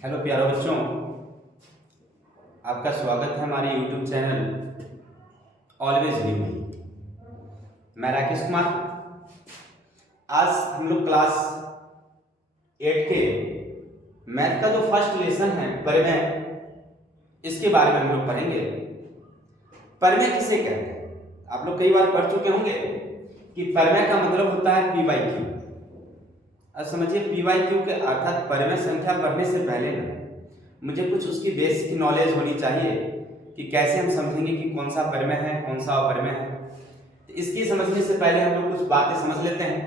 Hello प्यारे बच्चों, आपका स्वागत है हमारे यूट्यूब चैनल ऑलवेज न्यू में। मैं राकेश कुमार। आज हम लोग क्लास 8 के मैथ का जो फर्स्ट लेसन है परिमेय, इसके बारे में हम लोग पढ़ेंगे। परिमेय किसे कहते हैं? आप लोग कई बार पढ़ चुके होंगे कि परिमेय का मतलब होता है पी बाई क्यू। अब समझिए, पी बाई क्यू के अर्थात परिमेय संख्या पढ़ने से पहले ना मुझे कुछ उसकी बेसिक नॉलेज होनी चाहिए कि कैसे हम समझेंगे कि कौन सा परिमेय है, कौन सा अपरिमेय है। तो इसकी समझने से पहले हम लोग कुछ बातें समझ लेते हैं।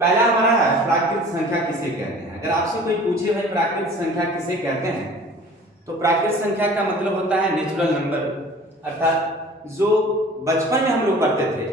पहला हमारा है प्राकृत संख्या किसे कहते हैं। अगर आपसे कोई पूछे भाई प्राकृत संख्या किसे कहते हैं, तो प्राकृत संख्या का मतलब होता है नेचुरल नंबर, अर्थात जो बचपन में हम लोग पढ़ते थे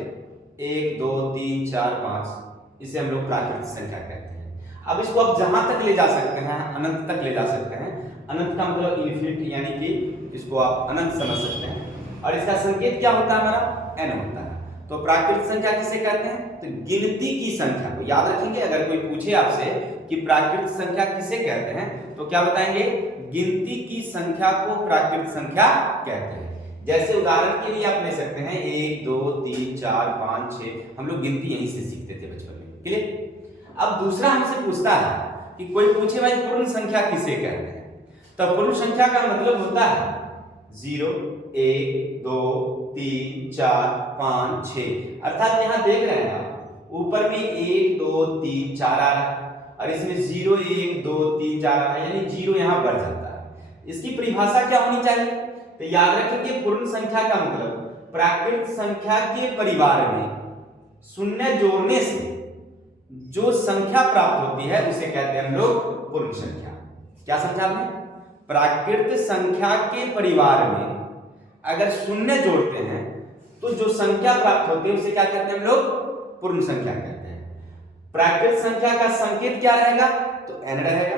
1 2 3 4 5, इसे हम लोग प्राकृत संख्या कहते हैं। अब इसको आप जहां तक ले जा सकते हैं, अनंत तक ले जा सकते हैं। अनंत का मतलब इन्फिनिट, यानी कि इसको आप अनंत समझ सकते हैं। और इसका संकेत क्या होता है? हमारा n होता है। तो प्राकृत संख्या किसे कहते हैं? तो गिनती की संख्या को याद रखेंगे। अगर कोई पूछे आपसे कि प्राकृत संख्या किसे कहते हैं, तो क्या बताएंगे? गिनती की संख्या को प्राकृत संख्या कहते हैं। जैसे उदाहरण के लिए आप ले सकते हैं 1 2 3 4 5 6, हम लोग गिनती यहीं से सीखते थे बचपन में। क्लियर? अब दूसरा हमसे पूछता है कि कोई पूछे भाई पूर्ण संख्या किसे कहते हैं, तो पूर्ण संख्या का मतलब होता है 0 1 2 3 4 5 6। अर्थात यहां देख रहे हैं आप, ऊपर में 1 2 3 4 आ रहा है और इसमें 0 1 2 3 4 आ रहा है, यानी 0 यहां बढ़ जाता है। इसकी परिभाषा क्या होनी चाहिए? तो याद रखिए, पूर्ण संख्या का मतलब प्राकृत संख्या के परिवार में शून्य जोड़ने से जो संख्या प्राप्त होती है उसे कहते हैं हम लोग पूर्ण संख्या। क्या समझा आपने? प्राकृत संख्या के परिवार में अगर शून्य जोड़ते हैं तो जो संख्या प्राप्त होती है उसे क्या कहते हैं हम लोग? पूर्ण संख्या कहते हैं। प्राकृत संख्या का संकेत क्या रहेगा? तो n रहेगा।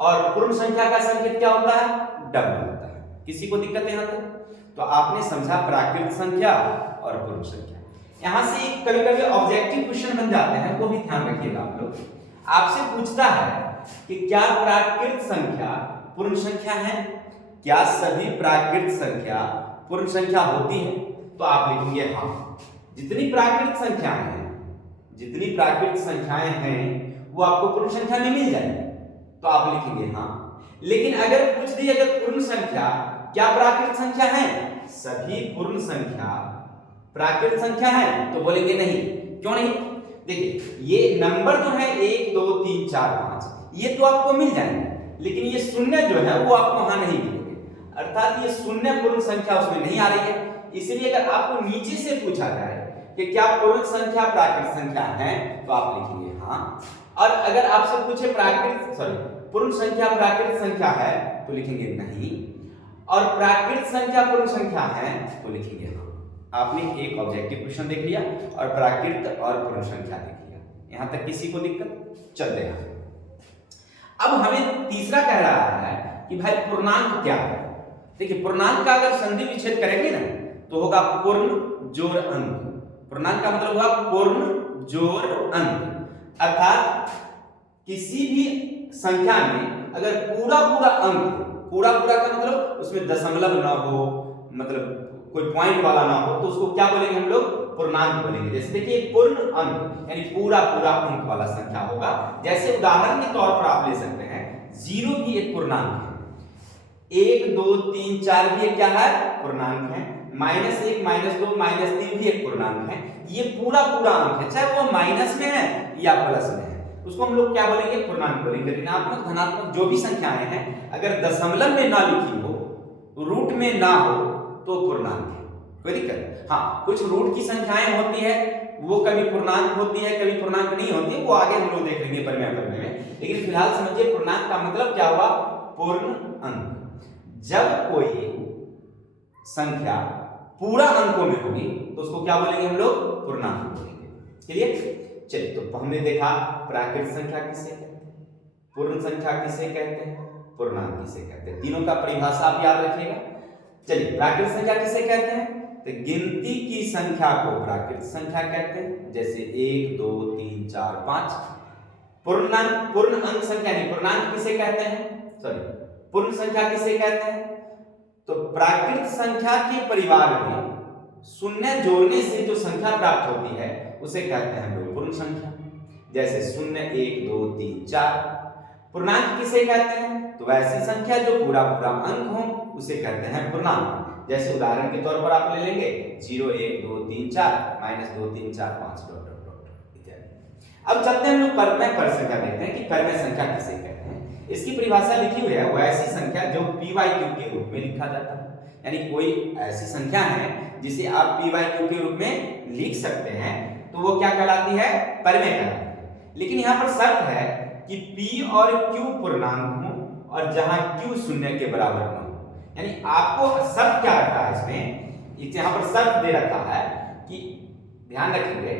और पूर्ण संख्या का संकेत क्या होता है? w होता है। किसी को दिक्कत है यहां तक? तो आपने समझा प्राकृत संख्या और पूर्ण संख्या। यहां से कभी कभी ऑब्जेक्टिव क्वेश्चन बन जाते हैं, वो भी ध्यान रखिएगा आप लोग। आपसे पूछता है कि क्या प्राकृत संख्या पूर्ण संख्या है? क्या सभी प्राकृत संख्या पूर्ण संख्या होती है? तो आप लिखेंगे हाँ। जितनी प्राकृत संख्याएं हैं, जितनी प्राकृत संख्याएं हैं वो आपको पूर्ण संख्या में मिल जाएगी, तो आप लिखेंगे हाँ। लेकिन अगर पूछ दी अगर पूर्ण संख्या क्या प्राकृत संख्या है, सभी पूर्ण संख्या प्राकृत संख्या है, तो बोलेंगे नहीं। क्यों नहीं? देखिए, ये नंबर जो है 1 2 3 4 5 ये तो आपको मिल जाएंगे, लेकिन ये शून्य जो है वो आपको वहां नहीं मिलेंगे। अर्थात ये शून्य पूर्ण संख्या उसमें नहीं आ रही है। इसलिए अगर आपको नीचे से पूछा जाए कि क्या पूर्ण संख्या प्राकृत संख्या है, तो आप लिखेंगे हाँ। और अगर आपसे पूछे पूर्ण संख्या प्राकृत संख्या है, तो लिखेंगे नहीं। और प्राकृत संख्या पूर्ण संख्या है, तो लिखेंगे हाँ। आपने एक ऑब्जेक्टिव क्वेश्चन देख लिया और प्राकृत और पूर्ण संख्या देख लिया। यहां तक किसी को दिक्कत? चलते हैं। अब हमें तीसरा कह रहा है कि भाई पूर्णांक क्या है। देखिए, पूर्णांक का अगर संधि विच्छेद करेंगे ना तो होगा पूर्ण जोड़ अंक। पूर्णांक का मतलब होगा पूर्ण जोड़ अंक। अर्थात किसी भी संख्या में अगर पूरा पूरा अंक, पूरा पूरा का मतलब उसमें दशमलव ना हो, मतलब कोई पॉइंट वाला ना हो, तो उसको क्या बोलेंगे हम लोग? पूर्णांक बोलेंगे। जैसे देखिए, पूर्ण अंक यानी पूरा पूरा अंक वाला संख्या होगा। जैसे उदाहरण के तौर पर आप ले सकते हैं 0 भी एक पूर्णांक है, 1 2 3 4 भी एक क्या है? पूर्णांक है। -1 -2 -3 भी एक पूर्णांक है। ये पूरा पूरा अंक है, चाहे वो माइनस में है या प्लस में है, उसको हम लोग क्या बोलेंगे? पूर्णांक बोलेंगे। ऋणात्मक धनात्मक जो भी संख्याएं हैं, अगर दशमलव में ना लिखी हो, रूट में ना हो, तो पूर्णांक है। कोई दिक्कत? हाँ, कुछ रूट की संख्याएं होती है, वो कभी पूर्णांक होती है, कभी पूर्णांक नहीं होती है, वो आगे हम लोग देख लेंगे परिमेय में। लेकिन फिलहाल समझिए पूर्णांक का मतलब क्या हुआ? पूर्ण अंक। जब कोई संख्या पूरा अंकों में होगी तो उसको क्या बोलेंगे हम लोग? पूर्णांक बोलेंगे। क्लियर? चलिए, तो हमने देखा प्राकृत संख्या किसे कहते हैं, पूर्ण संख्या किसे कहते हैं, पूर्णांक किसे कहते हैं। तीनों का परिभाषा आप याद रखिएगा। चलिए, प्राकृत संख्या किसे कहते हैं? तो गिनती की संख्या को प्राकृत संख्या कहते हैं, जैसे 1 2 3 4 5। पूर्ण अंक संख्या नहीं, पूर्णांक किसे कहते हैं? सॉरी पूर्ण संख्या किसे कहते हैं? तो प्राकृत संख्या के परिवार में शून्य जोड़ने से जो संख्या प्राप्त होती है उसे कहते हैं हम लोग पूर्ण संख्या। जैसे 0, 1, 2, 3, 4। पूर्णांक किसे कहते हैं? तो वैसी संख्या जो पूरा पूरा अंक हो उसे कहते हैं पूर्णांक। जैसे उदाहरण के तौर पर आप ले लेंगे 0, 1, 2, 3, 4 -2, 3, 4, 5 इत्यादि। अब चलते हैं हम लोग परमेय पर संख्या देखते हैं कि परमेय संख्या किसे कहते हैं। इसकी परिभाषा लिखी हुई है वैसी संख्या जो p/q के रूप में लिखा जाता है। यानी कोई ऐसी संख्या है जिसे आप p/q के रूप में लिख सकते हैं तो वो क्या कहलाती है? परमेय कहलाती है। लेकिन यहाँ पर शर्त है कि p और q पूर्णांक हो और जहां q शून्य के बराबर न हो। यानी आपको शर्त क्या रखा है इसमें, यहाँ पर शर्त दे रखा है कि ध्यान रखेंगे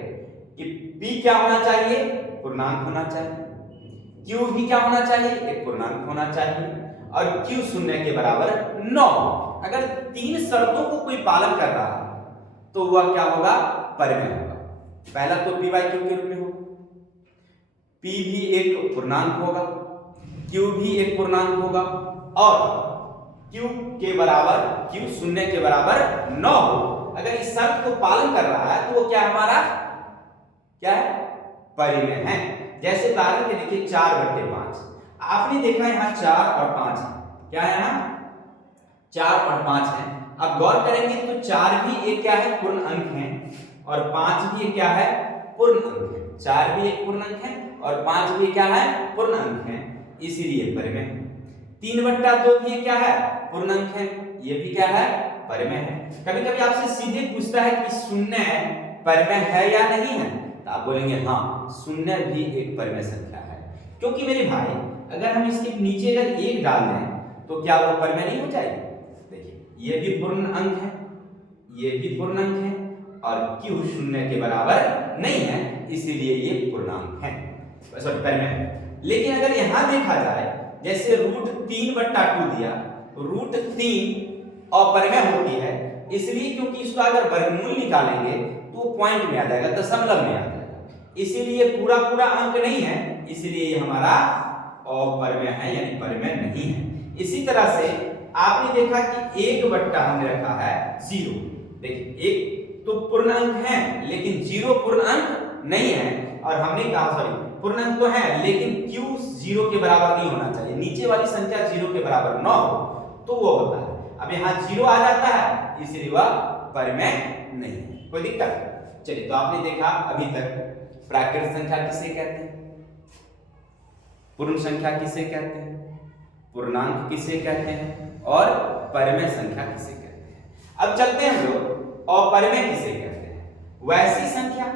कि p क्या होना चाहिए? पूर्णांक होना चाहिए। q भी क्या होना चाहिए? एक पूर्णांक होना चाहिए और q शून्य के बराबर न हो। अगर तीन शर्तों को कोई पालन कर रहा है तो वह क्या होगा? परमेय होगा। पहला तो p/q के रूप में हो, p भी एक पूर्णांक होगा, q भी एक पूर्णांक होगा और q के बराबर q शून्य के बराबर न हो। अगर इस शर्त को पालन कर रहा है तो वो क्या हमारा क्या है? परिमेय है। जैसे उदाहरण के देखिए 4/5। आपने देखा यहाँ 4 और 5 है। क्या है? यहाँ 4 और 5 है। अब गौर करेंगे तो 4 भी एक क्या है? पूर्ण अंक है और 5 भी एक क्या है? पूर्ण अंक है। 4 भी एक पूर्ण अंक है और 5 भी क्या है? पूर्ण अंक है, इसीलिए परमेय है। 3/2 भी क्या है? पूर्ण अंक है, ये भी क्या है? परमेय है। कभी कभी आपसे सीधे पूछता है कि शून्य परमेय है या नहीं है, तो आप बोलेंगे हाँ शून्य भी एक परमेय संख्या है। क्योंकि मेरे भाई अगर हम इसके नीचे अगर 1 डाल दें तो क्या वो परमेय नहीं हो जाएगी? देखिए ये भी पूर्ण अंक है, ये भी पूर्ण अंक है और q शून्य के बराबर नहीं है, इसीलिए ये पूर्णांक है, सॉरी परमेय है। लेकिन अगर यहां देखा जाए जैसे √3/2 दिया, √3 अपरमेय होती है इसलिए क्योंकि इसका अगर वर्गमूल निकालेंगे तो पॉइंट में आ जाएगा, दशमलव में आ जाएगा, इसीलिए पूरा पूरा अंक नहीं है, इसलिए ये हमारा अपरमेय है यानी परमेय नहीं है। इसी तरह से आपने देखा कि 1/, हमने रखा है 0। देखिए 1 तो पूर्ण अंक है लेकिन 0 पूर्ण अंक नहीं है और हमने कहा सॉरी पूर्ण अंक तो है लेकिन q 0 के बराबर नहीं होना चाहिए। नीचे वाली संख्या 0 के बराबर न हो तो वो होता है। अब यहाँ 0 आ जाता है इसलिए वह परमेय नहीं है। कोई दिक्कत? चलिए तो आपने देखा अभी तक प्राकृत संख्या किसे कहते हैं, पूर्ण संख्या किसे कहते हैं, पूर्णांक किसे कहते हैं और परमेय संख्या किसे कहते हैं। अब चलते हैं हम लोग अपरमेय किसे कहते हैं। वैसी संख्या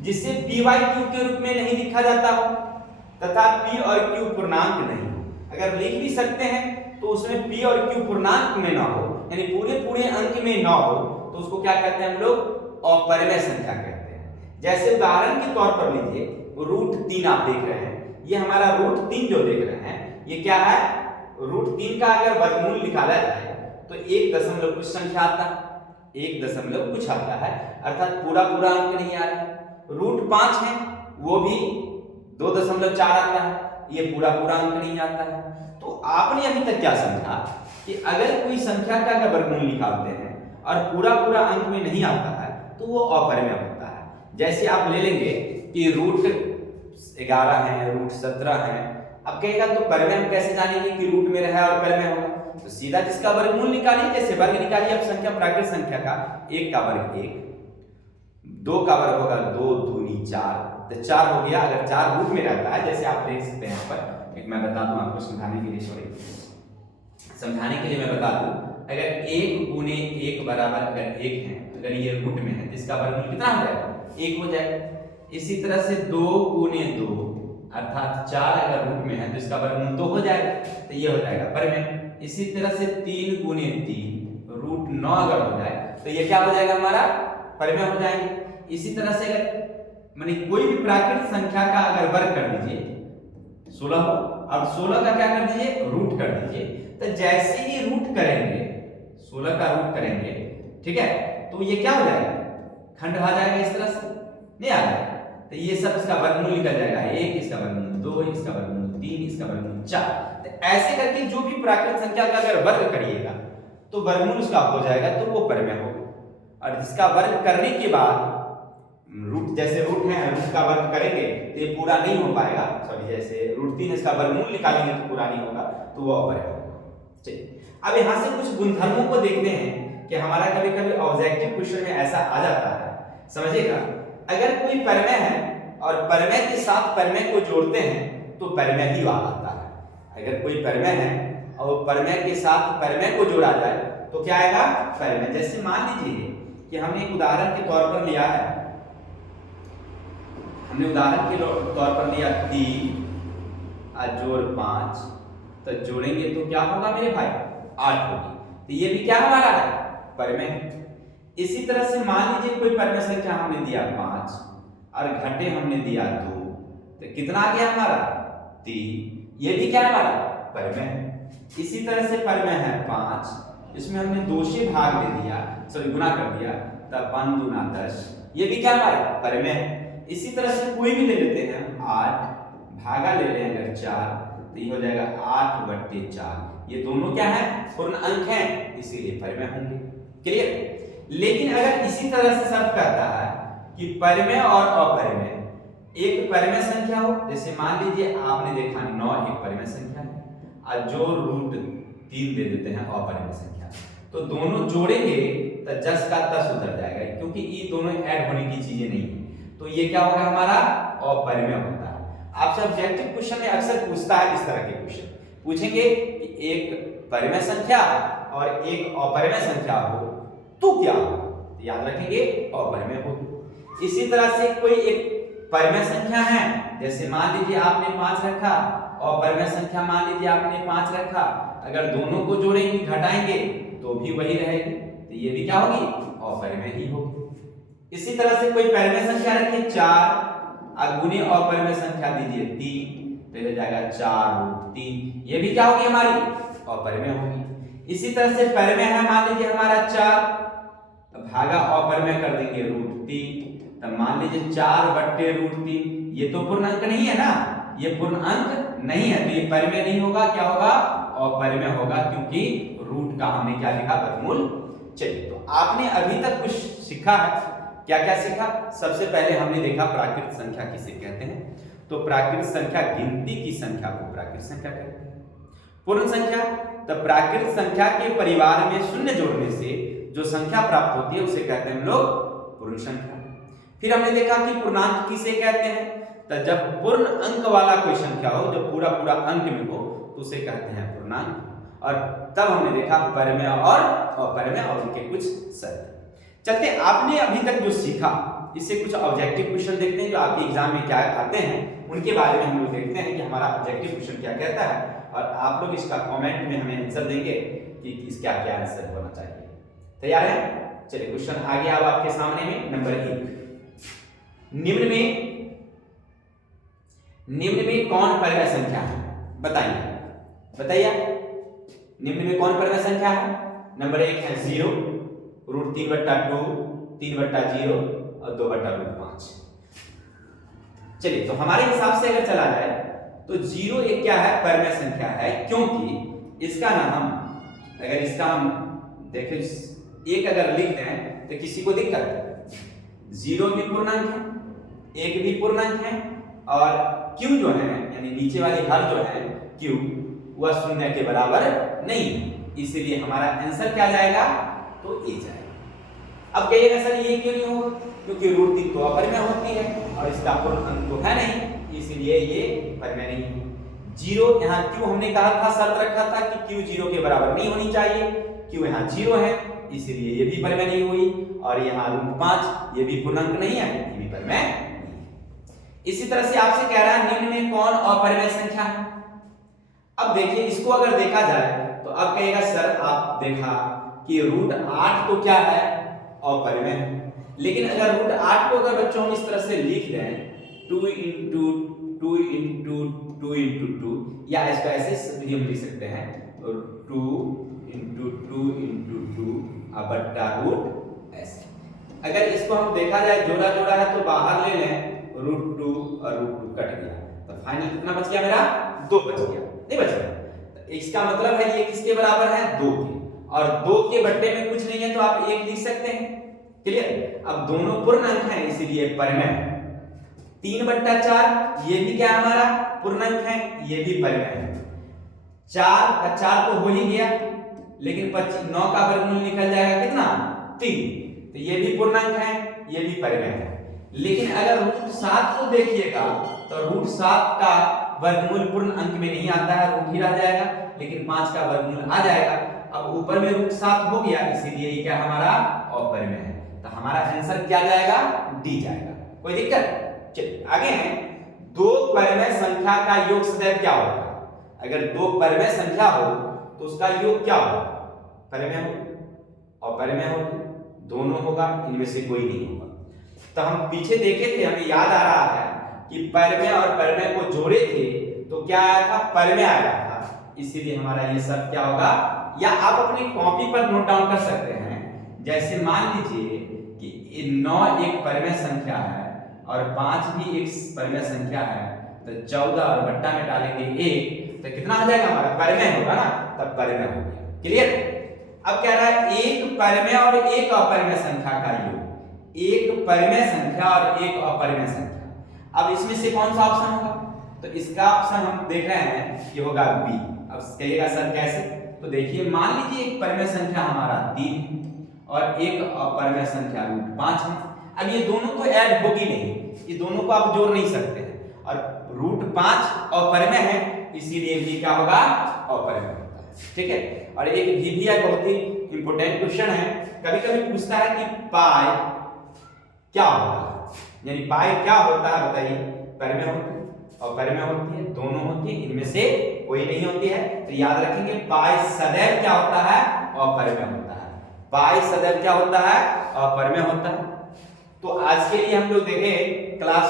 जिसे p/q के रूप में नहीं लिखा जाता हो तथा p और q पूर्णांक नहीं हो। अगर लिख भी सकते हैं तो उसमें p और q पूर्णांक में ना हो यानी पूरे पूरे अंक में ना हो तो उसको क्या कहते हैं हम लोग? अपरमेय संख्या कहते हैं। जैसे उदाहरण के तौर पर लीजिए √3 आप देख रहे हैं, ये हमारा √3 जो देख रहे हैं ये क्या है? √3 का अगर वर्गमूल निकाला जाए तो 1 दशमलव कुछ संख्या आता है, 1 दशमलव कुछ आता है, अर्थात पूरा पूरा अंक नहीं आ रहा है। √5 है वो भी 2.4 आता है, ये पूरा पूरा अंक नहीं आता है। तो आपने अभी तक क्या समझा कि अगर कोई संख्या का अगर वर्गमूल निकालते हैं और पूरा पूरा अंक में नहीं आता है तो वो अपरमेय होता है। जैसे आप ले लेंगे कि √11 है, √17 है, अब कहेगा तो परमेय हम कैसे जानेंगे कि रूट में रहा और परमेय होगा? तो सीधा जिसका वर्गमूल निकालिए, जैसे वर्ग निकालिए आप संख्या प्राकृत संख्या का, 1 का वर्ग 1, 2 का वर्ग होगा 2 दूनी 4, तो 4 हो गया। अगर 4 रूट में रहता है जैसे आप देख सकते हैं यहाँ पर, एक मैं बता दूं आपको समझाने के लिए, समझाने के लिए मैं बता दूं, अगर 1 गुने 1 बराबर अगर 1 है, अगर ये रूट में है जिसका वर्गमूल कितना हो जाएगा? 1 हो जाएगा। इसी तरह से 2 गुने 2 अर्थात 4 अगर रूट में है तो इसका वर्गमूल 2 हो जाएगा, तो ये हो जाएगा परमेय। इसी तरह से 3 गुने 3 √9 अगर हो जाए तो ये क्या हो जाएगा? हमारा परमेय हो जाएंगे। इसी तरह से अगर माने कोई भी प्राकृत संख्या का अगर वर्ग कर दीजिए 16 हो, अब 16 का क्या कर दीजिए? रूट कर दीजिए, तो जैसे ही रूट करेंगे 16 का रूट करेंगे, ठीक है, तो ये क्या हो जाएगा? खंड आ जाएगा, इस तरह से नहीं आ जाएगा, तो ये सब इसका वर्गमूल निकल जाएगा, 1 इसका वर्गमूल वर्गमूल 2, इसका वर्गमूल 3, इसका वर्गमूल 4। तो ऐसे करके जो भी प्राकृत संख्या का अगर वर्ग करिएगा तो वर्गमूल उसका हो जाएगा, तो वो परिमेय होगा। और जिसका वर्ग करने के बाद रूट, जैसे रूट है, रूट का वर्ग करेंगे तो ये पूरा नहीं हो पाएगा, सॉरी जैसे √3 इसका वर्गमूल निकालेंगे तो पूरा नहीं होगा, तो वो अपरिमेय होगा। चलिए अब यहाँ से कुछ गुणधर्मों को देखते हैं कि हमारा कभी कभी ऑब्जेक्टिव क्वेश्चन में ऐसा आ जाता है। समझिएगा, अगर कोई परिमेय है और परिमेय के साथ परिमेय को जोड़ते हैं तो परिमेय ही वाला आता है। अगर कोई परिमेय है और परिमेय के साथ परिमेय को जोड़ा जाए तो क्या आएगा? परिमेय। जैसे मान लीजिए कि हमने एक उदाहरण के तौर पर लिया है, हमने उदाहरण के तौर पर लिया 3 जोड़ 5, तो जोड़ेंगे तो क्या होगा मेरे भाई? 8 होगी। तो ये भी क्या हमारा है? परिमेय। इसी तरह से मान लीजिए कोई परिमेय संख्या हमने दिया 5 और घटे हमने दिया 2, तो कितना आ गया हमारा? 3। ये भी क्या है हमारा? परिमेय। इसी तरह से परिमेय है 5, इसमें हमने 2 से भाग दे दिया, सॉरी गुना कर दिया, तब 5 दूना 10, ये भी क्या हमारा? परिमेय। इसी तरह से कोई भी ले लेते हैं 8, भागा ले लें अगर 4, तो ये हो जाएगा 8/4। ये दोनों क्या है? पूर्ण अंक हैं, इसीलिए परिमेय होंगे। क्लियर? लेकिन अगर इसी तरह से शर्त करता है कि परिमेय और अपरिमेय, एक परिमेय संख्या हो, जैसे मान लीजिए आपने देखा 9 एक परिमेय संख्या है और जो √3 दे देते हैं अपरिमेय संख्या, तो दोनों जोड़ेंगे तो 10 का 10 उधर जाएगा, क्योंकि ये दोनों ऐड होने की चीजें नहीं है, तो ये क्या होगा हमारा? अपरिमेय होता है। आपसे ऑब्जेक्टिव क्वेश्चन में अक्सर पूछता है इस तरह के क्वेश्चन, पूछेंगे कि एक परिमेय संख्या और एक अपरिमेय संख्या हो तो क्या हो? तो याद रखेंगे अपरिमेय हो। इसी तरह से कोई एक परिमेय संख्या है, जैसे मान लीजिए आपने 5 रखा, अपरिमेय संख्या मान लीजिए आपने 5 रखा, अगर दोनों को जोड़ेंगे घटाएंगे तो भी वही रहेगी, तो ये भी क्या होगी? अपरिमेय ही होगी। इसी तरह से कोई परिमेय संख्या रखिए 4 और गुने अपरिमेय संख्या दीजिए 3, तो हो जाएगा 4√3, ये भी क्या होगी हमारी? अपरिमेय होगी। इसी तरह से परिमेय है मान लीजिए हमारा 4, तो भागा अपरिमेय कर देंगे √3, तो मान लीजिए 4/√3, ये तो पूर्ण अंक नहीं है ना, ये पूर्ण अंक नहीं है, तो ये परिमेय नहीं होगा, क्या होगा? अपरिमेय होगा, क्योंकि रूट का हमने क्या लिखा? वर्गमूल। चलिए, तो आपने अभी तक कुछ सीखा है। क्या क्या सीखा? सबसे पहले हमने देखा प्राकृत संख्या किसे कहते हैं, तो प्राकृत संख्या गिनती की संख्या को प्राकृत संख्या कहते हैं। पूर्ण संख्या, तो प्राकृत संख्या के परिवार में शून्य जोड़ने से जो संख्या प्राप्त होती है उसे कहते हैं हम लोग पूर्ण संख्या। फिर हमने देखा कि पूर्णांक किसे कहते हैं, तो जब पूर्ण अंक वाला कोई संख्या हो, जो पूरा पूरा अंक में हो, तो उसे कहते हैं पूर्णांक। और तब हमने देखा परिमेय और अपरिमेय और उनके कुछ शर्त। चलते, आपने अभी तक जो सीखा इससे कुछ ऑब्जेक्टिव क्वेश्चन देखते हैं जो आपके एग्जाम में क्या आते हैं, उनके बारे में हम लोग देखते हैं कि हमारा ऑब्जेक्टिव क्वेश्चन क्या कहता है, और आप लोग इसका कमेंट में हमें आंसर देंगे कि इसका क्या आंसर होना चाहिए। तैयार है? चलिए, क्वेश्चन आ गया अब आपके सामने में। नंबर 1, निम्न में कौन परिमेय संख्या है? बताइए निम्न में कौन परिमेय संख्या है? नंबर 1 है 0, √3/2, 3/0 और 2/5। चलिए, तो हमारे हिसाब से अगर चला जाए तो 0 एक क्या है? परिमेय संख्या है, क्योंकि इसका ना हम देखिए एक अगर लिख दें तो किसी को दिक्कत है। 0 भी पूर्णांक है, 1 भी पूर्णांक है, और q जो है यानी नीचे वाली हर जो है q वह 0 के बराबर नहीं है, इसलिए हमारा आंसर क्या जाएगा? तो ए जाएगा। अब कहिएगा सर ये क्यों नहीं होगा? क्योंकि √3 तो अपरिमेय होती है और इसका पूर्ण अंक तो है नहीं, इसलिए ये परिमेय नहीं है। 0 यहाँ क्यों हमने कहा था, शर्त रखा था कि q 0 के बराबर नहीं होनी चाहिए, q यहाँ 0 है, इसलिए ये भी परिमेय नहीं हुई। और यहाँ √5 ये भी पूर्णांक नहीं है, ये भी परिमेय नहीं है। इसी तरह से आपसे कह रहा है निम्न में कौन अपरिमेय संख्या है? अब देखिए, इसको अगर देखा जाए तो अब कहेगा सर आप देखा कि √8 तो क्या है? अपरिमेय है। लेकिन अगर √8 को अगर बच्चों हम इस तरह से लिख दें 2 × 2 × 2 × 2, या इसका ऐसे भी हम लिख सकते हैं 2 × 2 × 2 √s। अगर इसको हम देखा जाए जोड़ा है तो बाहर ले लें √2 और √2 कट गया, तो फाइनल कितना बच गया मेरा 2 बच गया, नहीं बच गया। तो इसका मतलब है ये किसके बराबर है 2 के, और 2 के बट्टे में कुछ नहीं है तो आप 1 लिख सकते हैं। क्लियर। अब दोनों पूर्ण अंक हैं इसीलिए परिमेय है। 3/4 ये भी क्या है हमारा पूर्ण अंक है, ये भी परिमेय है। 4 का 4 तो हो ही गया, लेकिन 9 का वर्गमूल निकल जाएगा कितना 3, तो ये भी पूर्णांक है, ये भी परिमेय है। लेकिन अगर √7 को देखिएगा तो √7 का वर्गमूल पूर्ण अंक में नहीं आता है, रूट ही रह जाएगा, लेकिन 5 का वर्गमूल आ जाएगा। अब ऊपर में √7 हो गया, इसीलिए ये क्या हमारा अपरिमेय है। तो हमारा आंसर क्या जाएगा डी जाएगा। कोई दिक्कत? चलिए आगे हैं। 2 परिमेय संख्या का योग सदैव क्या होता है? अगर 2 परिमेय संख्या हो तो उसका योग क्या होगा? परिमेय हो, अपरिमेय हो, दोनों होगा, इनमें से कोई नहीं होगा। तो हम पीछे देखे थे, हमें याद आ रहा है कि परिमेय और परिमेय को जोड़े थे तो क्या आया था परिमेय आया था, इसीलिए हमारा ये सब क्या होगा, या आप अपनी कॉपी पर नोट डाउन कर सकते हैं। जैसे मान लीजिए कि 9 एक परिमेय संख्या है और 5 भी एक परिमेय संख्या है, तो 14 और बट्टा में डालेंगे 1, तो कितना आ जाएगा हमारा परिमेय होगा ना, तब परिमेय हो गया। क्लियर। अब कह रहा है एक परिमेय और एक अपरिमेय संख्या का योग, एक परिमेय संख्या और एक अपरिमेय संख्या। अब इसमें से कौन सा ऑप्शन होगा? तो इसका ऑप्शन हम देख रहे हैं कि होगा बी। अब कहिएगा सर कैसे? तो देखिए मान लीजिए एक परिमेय संख्या हमारा 3 है और एक अपरिमेय संख्या √5 है। अब ये दोनों तो ऐड होगी नहीं, ये दोनों को आप जोड़ नहीं सकते हैं, और √5 अपरिमेय है, इसीलिए भी क्या होगा अपरिमेय होता है। ठीक है। और एक भी है, बहुत ही इंपॉर्टेंट क्वेश्चन है, कभी कभी पूछता है कि पाई क्या होता है, यानी पाई क्या होता है बताइए। परिमेय होती है, अपरिमेय होती है, दोनों होती है, इनमें से कोई नहीं होती है। तो याद रखेंगे पाई सदैव क्या होता है अपरिमेय होता है, पाई सदैव क्या होता है अपरिमेय होता है। तो आज के लिए हम लोग देखें क्लास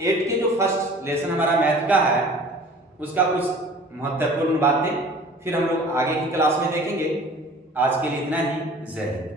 8 के जो फर्स्ट लेसन हमारा मैथ का है उसका कुछ महत्वपूर्ण बातें फिर हम लोग आगे की क्लास में देखेंगे। आज के लिए इतना ही। जय हिंद।